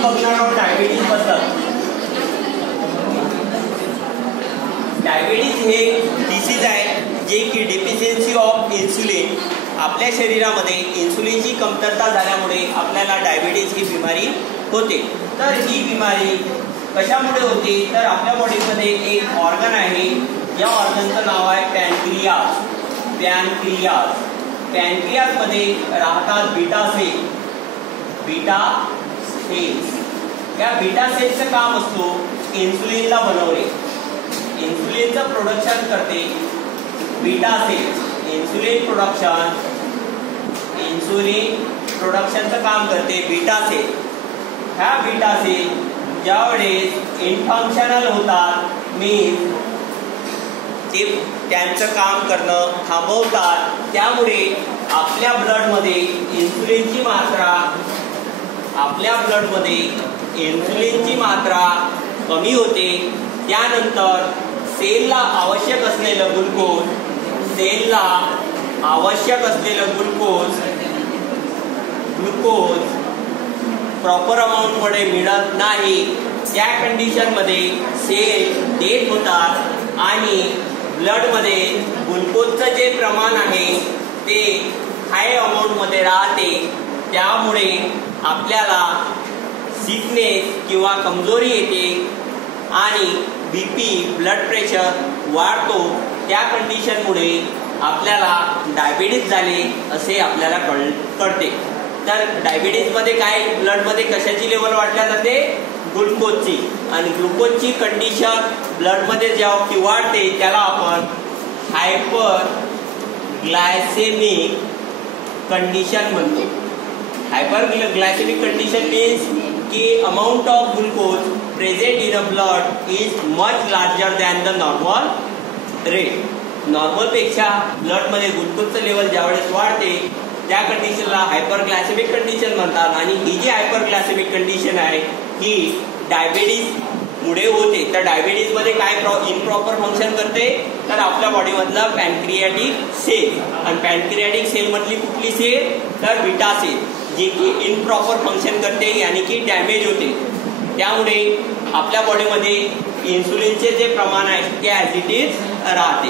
आपण बघणार आहोत डायबिटीज बद्दल. डायबिटीज हे डिसीज आहे जे की डिफिशियन्सी ऑफ इन्सुलिन, आपल्या शरीरामध्ये इन्सुलिनची कमतरता झाल्यामुळे आपल्याला डायबिटीज ही बिमारी होते. तर ही बिमारी कशामुळे होते तर आपल्या बॉडीमध्ये एक ऑर्गन आहे, या ऑर्गनचं नाव आहे पॅनक्रियास. पॅनक्रियासमध्ये राहतात बीटा सेल्स. या बीटा सेल्सचं काम असतो इन्सुलिनला बनवणे. इन्सुलिनचं प्रोडक्शन करते बीटा सेल्स. इन्सुलिन प्रोडक्शनचं काम करते बीटा सेल. ह्या बीटा सेल ज्यावेळेस इनफंक्शनल होतात मीन्स ते त्यांचं काम करणं थांबवतात, त्यामुळे आपल्या ब्लडमध्ये इन्सुलिनची मात्रा कमी होते. त्यानंतर सेलला आवश्यक असलेलं ग्लुकोज प्रॉपर अमाऊंटमध्ये मिळत नाही. त्या कंडिशनमध्ये सेल डेथ होतात आणि ब्लडमध्ये ग्लुकोजचं जे प्रमाण आहे ते हाय अमाऊंटमध्ये राहते. त्यामुळे आपल्याला सिकनेस किंवा कमजोरी येते आणि BP ब्लड प्रेशर वाढतो. त्या कंडिशनमुळे आपल्याला डायबिटीज झाले असे आपल्याला कळते. तर डायबिटीजमध्ये काय ब्लडमध्ये कशाची लेवल वाढल्या जाते, ग्लुकोजची. आणि ग्लुकोजची कंडिशन ब्लडमध्ये जेव्हा वाढते त्याला आपण हायपर ग्लायसेमिक कंडिशन म्हणतो. हायपर ग्लायसेमिक कंडिशन मीन्स की amount of glucose present in a blood is much larger than the normal rate. नॉर्मलपेक्षा ब्लडमध्ये ग्लुकोजचं लेवल ज्यावेळेस वाढते त्या कंडिशनला हायपर ग्लायसेमिक कंडिशन म्हणतात. आणि ही जी हायपर ग्लायसेमिक कंडिशन आहे ही डायबिटीज मुळे होते. तर डायबिटीज मध्ये काय इम्प्रॉपर फंक्शन करते तर आपल्या बॉडीमधला पॅनक्रियाटिक सेल. आणि पॅनक्रियाटिक सेल मधली कुठली सेल तर बीटा सेल, जे की इम्प्रॉपर फंक्शन करते यानी की डॅमेज होते. त्यामुळे आपल्या बॉडीमध्ये इन्सुलिनचे जे प्रमाण आहे ते ॲज इट इज राहते.